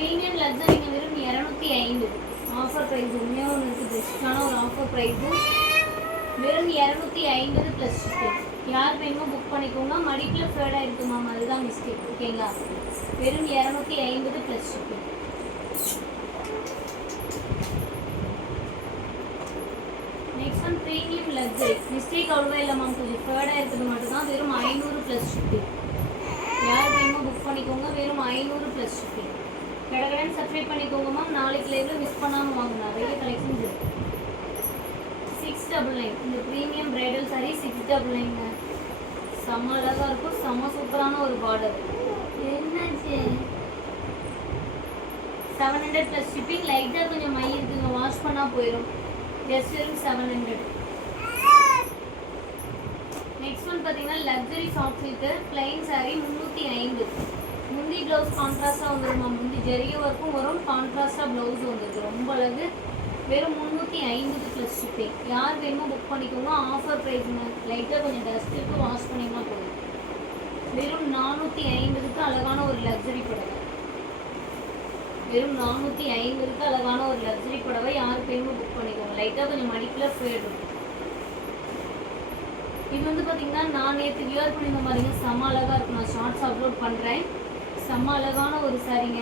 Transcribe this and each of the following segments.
Premium லக்ஸரிங்க வெறும் 250. Offer price உண்மையாக ஒன்று இருக்குது, பெஸ்ட்டான ஒரு ஆஃபர் ப்ரைஸு. வெறும் 250 ப்ளஸ் ஷிப்பிங். யார் வேணுமோ புக் பண்ணிக்கோங்க. மடிப்பில் ஃபேடாக இருக்குது மேம், அதுதான் மிஸ்டேக். ஓகேங்களா? வெறும் 250 plus shipping. Next one premium luxury. Mistake அவ்வளோவா இல்லை மேம், கொஞ்சம் ஃபேடாக இருக்குது மட்டும்தான். வெறும் 500 ப்ளஸ் ஷிப்பிங். யார் வேணுமோ புக் பண்ணிக்கோங்க. வெறும் 500 ப்ளஸ் ஷிப்பிங். கடகடன் சப்ஸ்கிரைப் பண்ணிக்கோங்க மேம். நாளைக்கு லைவில் மிஸ் பண்ணாமல் வாங்க, நிறைய கலெக்ஷன்ஸ் இருக்குது. 699 இந்த ப்ரீமியம் பிரைடல் சாரீ 699. செம்ம அழகாக இருக்கும், செம்ம சூப்பரான ஒரு பார்டர். என்னாச்சு? 700 ப்ளஸ் ஷிப்பிங். லைட்டாக கொஞ்சம் மை இருக்குங்க, வாஷ் பண்ணால் போயிடும். ஜஸ்ட் வெறும் 700. நெக்ஸ்ட் ஒன் பார்த்தீங்கன்னா luxury soft silk plain sari 350. முந்தி ப்ளவுஸ் கான்ட்ராஸ்டாக வந்துடும் மேம். முந்தி ஜெரிய ஒர்க்கும் வரும், கான்ட்ராஸ்டாக ப்ளவுஸ் வந்துருக்கு. ரொம்ப அழகு. வெறும் 350 ப்ளஸ் ஷிப்பிங். யார் வேணுமோ புக் பண்ணிக்கோங்க. ஆஃபர் ப்ரைஸுங்க. லைட்டாக கொஞ்சம் டஸ்ட் இருக்குது, வாஷ் பண்ணிங்கன்னா போதும். வெறும் 450க்கு அழகான ஒரு லக்ஸரி புடவை. வெறும் 450க்கு அழகான ஒரு லக்ஸரி புடவை. யார் வேணுமோ புக் பண்ணிக்கோங்க. லைட்டாக கொஞ்சம் மடிப்பில் ஃபேடும். இது வந்து பார்த்தீங்கன்னா நான் நேற்று வியர் பண்ணியிருந்த மாதிரிங்க, செம்ம அழகாக இருக்கும். நான் ஷார்ட்ஸ் அப்லோட் பண்ணுறேன். செம்ம அழகான ஒரு சாரீங்க.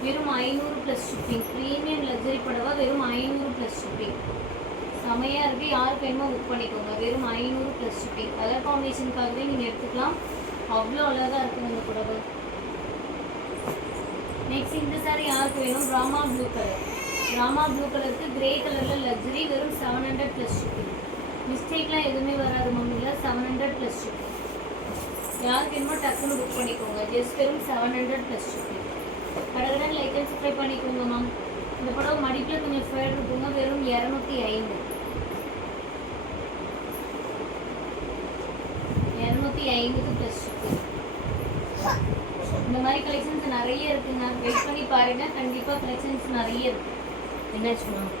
வெறும் 500 ப்ளஸ் ஷிப்பிங். ப்ரீமியம் லக்ஸரி புடவை வெறும் 500 ப்ளஸ் ஷிப்பிங். செமையாக இருக்குது. யாருக்கு வேணுமோ புக் பண்ணிக்கோங்க. வெறும் 500 ப்ளஸ் ஷிப்பிங். கலர் காம்பினேஷனுக்காகவே நீங்கள் எடுத்துக்கலாம். அவ்வளோ அழகாக இருக்குது இந்த புடவை. நெக்ஸ்ட் இந்த சாரீ யாருக்கு வேணும்? Rama blue colour. Rama blue கலருக்கு கிரே கலரில் லக்ஸரி. வெறும் 700 ப்ளஸ் ஷிப்பிங். மிஸ்டேக்லாம் எதுவுமே வராது மம்மியில். 700 ப்ளஸ் ஷிப்பிங். யாருக்கு வேணுமோ டக்குன்னு புக் பண்ணிக்கோங்க. ஜஸ்ட் வெறும் 700 ப்ளஸ் ஷிப்பிங். கடகடன் லைக் அண்ட் சப்ஸ்கிரைப் பண்ணிக்கோங்க மேம். இந்த புடவை மடிப்பில் கொஞ்சம் ஃபேட் இருக்குங்க. வெறும் 250. 250 ப்ளஸ் ஷிப்பிங். இந்த மாதிரி கலெக்ஷன்ஸ் நிறைய இருக்குங்க. வெயிட் பண்ணி பாருங்க, கண்டிப்பாக கலெக்ஷன்ஸ் நிறைய இருக்கு. என்னாச்சு ma'am?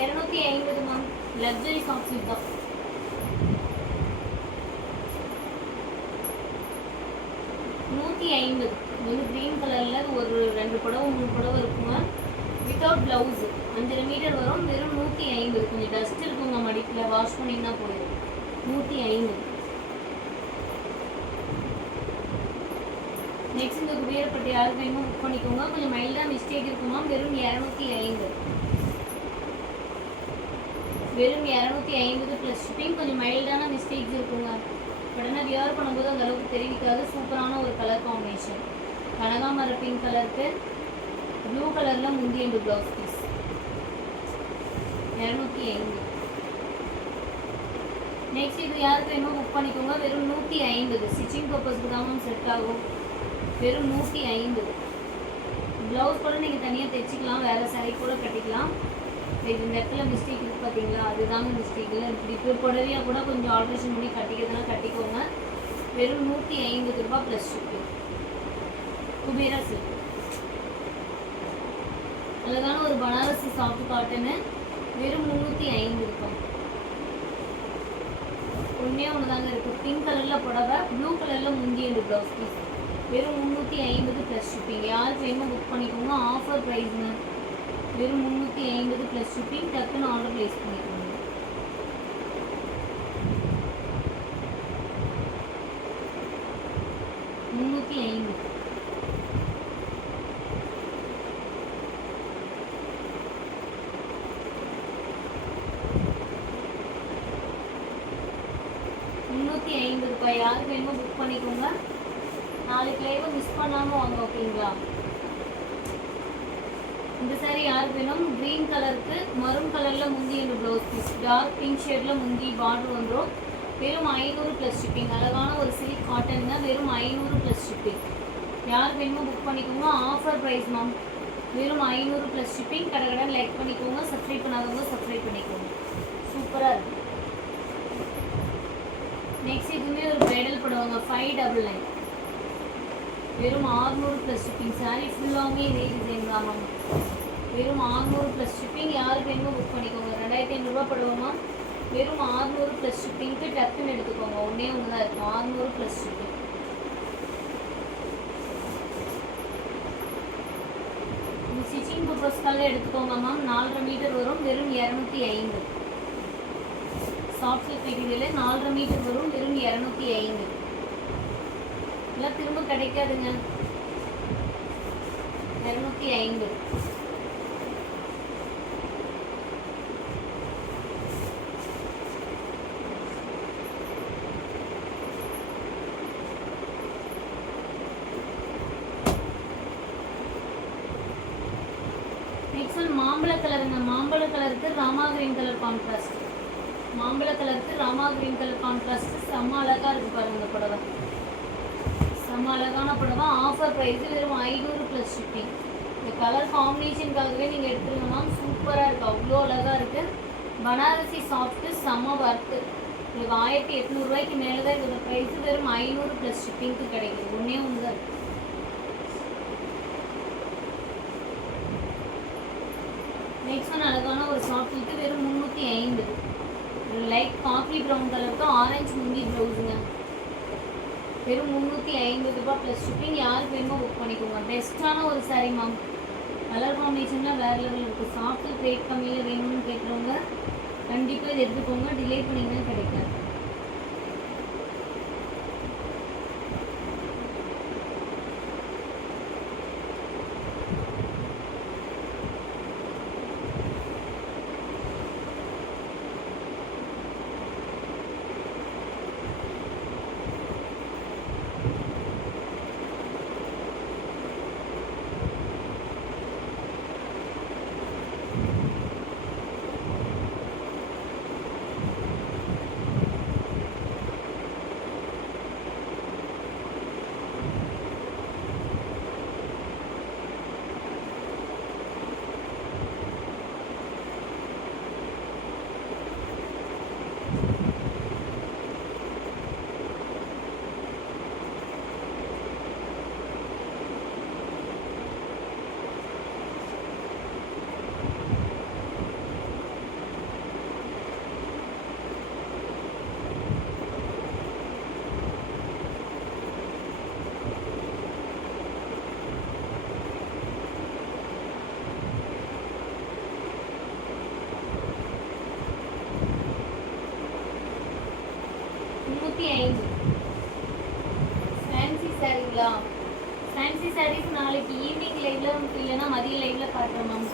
250 ma'am. Luxury soft silk தான். $150. இது வந்து க்ரீன் கலரில் ஒரு 2 புடவை 3 புடவை இருக்குங்க. வித்தவுட் ப்ளவுஸு 5 மீட்டர் வரும். வெறும் 150. கொஞ்சம் டஸ்ட் இருக்குங்க மடிப்பில், வாஷ் பண்ணிங்கன்னா போயிடும். 150. நெக்ஸ்ட் இந்த குபேரப்பட்டு யாருக்கு வேணுமோ புக் பண்ணிக்கோங்க. கொஞ்சம் மைல்டாக மிஸ்டேக் இருக்குமா. வெறும் 250. வெறும் 250 ப்ளஸ் ஷிப்பிங். கொஞ்சம் மைல்டான மிஸ்டேக்ஸ் இருக்குங்க. உடனே வியர் பண்ணும்போது அந்த அளவுக்கு தெரிவிக்காது. சூப்பரான ஒரு கலர் காம்பினேஷன். கனகாமர பிங்க் கலருக்கு ப்ளூ கலரில் முந்தி அண்ட் ப்ளவுஸ் பீஸ். 250. நெக்ஸ்ட் இது யாருக்கு வேணுமோ புக் பண்ணிக்கோங்க. வெறும் 150. ஸ்டிச்சிங் பர்பஸ்க்கு தான் மேம் செட் ஆகும். வெறும் 150. ப்ளவுஸ் கூட நீங்கள் தனியாக தைச்சிக்கலாம், வேறு சாரீ கூட கட்டிக்கலாம். இது இந்த இடத்துல மிஸ்டேக் இருக்குது பார்த்தீங்களா, அதுதாங்க மிஸ்டேக். இல்லை இப்படி புடவையாக கூட கொஞ்சம் ஆல்ட்ரேஷன் பண்ணி கட்டிக்கிறதுனா கட்டிக்கோங்க. வெறும் 150 ரூபா ப்ளஸ் ஷிப்பிங். குபேரா சில்க். அழகான ஒரு பனாரசி சாஃப்ட் காட்டனு. வெறும் 350 இருக்கும். ஒன்றே ஒன்று தாங்க இருக்குது. பிங்க் கலரில் புடவை, ப்ளூ கலரில் முந்தி அண்ட் ப்ளவுஸ் பீஸ். வெறும் 350 ப்ளஸ் ஷிப்பிங். யாருக்கு வேணுமோ புக் பண்ணிக்கோங்க. ஆஃபர் ப்ரைஸுங்க. வெறும் 350 ப்ளஸ் ஷிப்பிங். டக்குன்னு ஆர்டர் ப்ளேஸ் பண்ணிக்கோங்க. $350. $350. யாருக்கு வேணுமோ புக் பண்ணிக்கோங்க. நாளைக்கு லைவை மிஸ் பண்ணாமல் வாங்க, ஓகேங்களா. இந்த சாரீ யாருக்கு வேணும். க்ரீன் கலருக்கு மரூன் கலரில் முந்தி and blouse piece. Dark pink ஷேடில் முந்தி பார்டர் வந்துடும். வெறும் 500 ப்ளஸ் ஷிப்பிங். அழகான ஒரு சில்க் காட்டனுங்க. வெறும் 500 ப்ளஸ் ஷிப்பிங். யாருக்கு வேணுமோ புக் பண்ணிக்கோங்க. Offer price ma'am. வெறும் 500 ப்ளஸ் ஷிப்பிங். கடை லைக் பண்ணிக்கோங்க. சப்ஸ்கிரைப் பண்ணாதவங்க சப்ஸ்கிரைப் பண்ணிக்கோங்க. சூப்பராக இருக்குது. நெக்ஸ்ட் இதுவுமே ஒரு ப்ரைடல் போடுவாங்க. 599. வெறும் 600 ப்ளஸ் ஷிப்பிங். சாரீ ஃபுல்லாகவே இதே டிசைன் தான் மேம். வெறும் 600 ப்ளஸ் ஷிப்பிங். யாருக்கு வேணுமோ புக் பண்ணிக்கோங்க. 2500 போடுவோமா. வெறும் 600 ப்ளஸ் ஷிப்பிங்க்கு டக்குன்னு எடுத்துக்கோங்க. ஒன்றே ஒன்று தான் இருக்கும். 600 ப்ளஸ் ஷிப்பிங். இந்த ஸ்டிச்சிங் பர்பஸ்க்காக எடுத்துக்கோங்க மேம். 4.5 மீட்டர் வரும். வெறும் 250. சாஃப்ட் சில்க் மெட்டீரியல் 4.5 மீட்டர் வரும். வெறும் 250. எல்லாம் திரும்ப கிடைக்காதுங்க. 250. நெக்ஸ்ட் மாம்பழ கலருங்க. மாம்பழ கலருக்கு ராமா கிரீன் கலர் கான்ட்ராஸ்ட். மாம்பழ கலருக்கு ராமா கிரீன் கலர் கான்ட்ராஸ்ட். செம்ம அழகாக இருக்குது பாருங்க இந்த புடவை. செம்ம அழகான புடவை. Offer price. வெறும் 500 ப்ளஸ் ஷிப்பிங். இந்த கலர் காம்பினேஷனுக்காகவே நீங்கள் எடுத்துருங்க மேம். சூப்பராக இருக்குது. அவ்வளோ அழகாக இருக்குது. பனாரசி சாஃப்ட்டு செம்ம ஒர்த்து. உங்களுக்கு 1800 ரூபாய்க்கு மேலே தான் இதோட ப்ரைஸு. வெறும் 500 ப்ளஸ் ஷிப்பிங்க்கு கிடைக்குது. ஒன்றே ஒன்று தான் இருக்குது. நெக்ஸ்ட் ஒன்று அழகான ஒரு சாஃப்ட் சில்க்கு. வெறும் 350. லைட் காஃபி ப்ரௌன் கலருக்கு ஆரஞ்சு முந்தி ப்ளவுஸுங்க. வெறும் 350 ரூபாய் ப்ளஸ் ஷிப்பிங். யாருக்கு வேணுமோ புக் பண்ணிக்கோங்க. பெஸ்ட்டான ஒரு சாரீ மேம். கலர் காம்பினேஷன்லாம் வேறு லெவலில் இருக்குது. சாஃப்ட் ரேட் கம்மியில் வேணும்னு கேட்குறவங்க கண்டிப்பாக இது எடுத்துக்கோங்க. டிலே பண்ணிங்கன்னா கிடைக்காது. 305. ஃபேன்சி சாரீங்களா? ஃபேன்சி சாரீஸ் நாளைக்கு ஈவினிங் லைவ்ல இல்லைன்னா மதிய லைவ்ல காட்டுறேன் மேம்.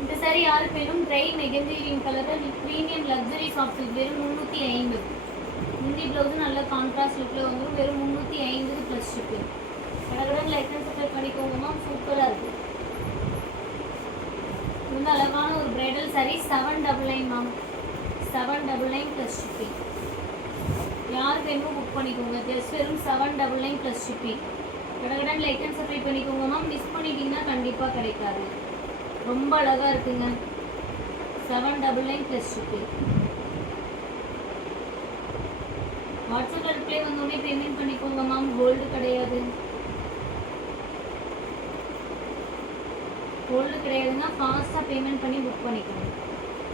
இந்த சாரி யாருக்கு வேணும்? Try mehndi green colour premium luxury soft silk வெறும் 305. முந்தி ப்ளவுஸும் நல்ல கான்ட்ராஸ்ட் லுக்கில் வந்துடும். வெறும் 305 ப்ளஸ் ஷிப்பிங். கடகடன் லைக் அண்ட் சப்ஸ்கிரைப் பண்ணிக்கோங்கம்மா. சூப்பராக இருக்குது. ரொம்ப அழகான ஒரு bridal sari 799 ma'am. 799 plus shipping. யாருக்கு வேணுமோ புக் பண்ணிக்கோங்க. ஜஸ்ட் வெறும் 799 ப்ளஸ் ஷிப்பிங். கடகடன் லைக் அண்ட் சப்ஸ்கிரைப் பண்ணிக்கோங்க மேம். மிஸ் பண்ணிட்டீங்கன்னா கண்டிப்பாக கிடைக்காது. ரொம்ப அழகாக இருக்குங்க. 799 ப்ளஸ் ஷிப்பிங். வாட்ஸ்அப்பில் ரிப்ளை வந்தோடனே பேமெண்ட் பண்ணிக்கோங்க மேம். கோல்டு கிடையாது. கோல்டு கிடையாதுன்னா ஃபாஸ்ட்டாக பேமெண்ட் பண்ணி புக் பண்ணிக்கோங்க.